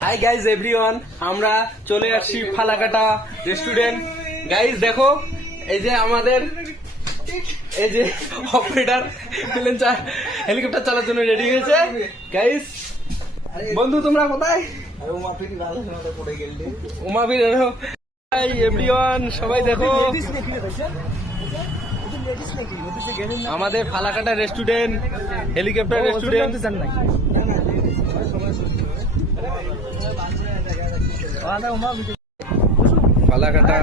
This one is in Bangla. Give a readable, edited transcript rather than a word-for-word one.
হাই গাইজ এভরিওয়ান, আমরা চলে আসছি ফালাকাটা রেস্টুরেন্ট। গাইজ দেখো, এই যে আমাদের এই যে অপারেটর হেলিকপ্টার চালার জন্য রেডি হয়েছে। গাইজ বন্ধু তোমরা কোথায়? উমাবির এভরিওয়ান সবাই দেখো, আমাদের Falakata restaurant, helicopter restaurant. Falakata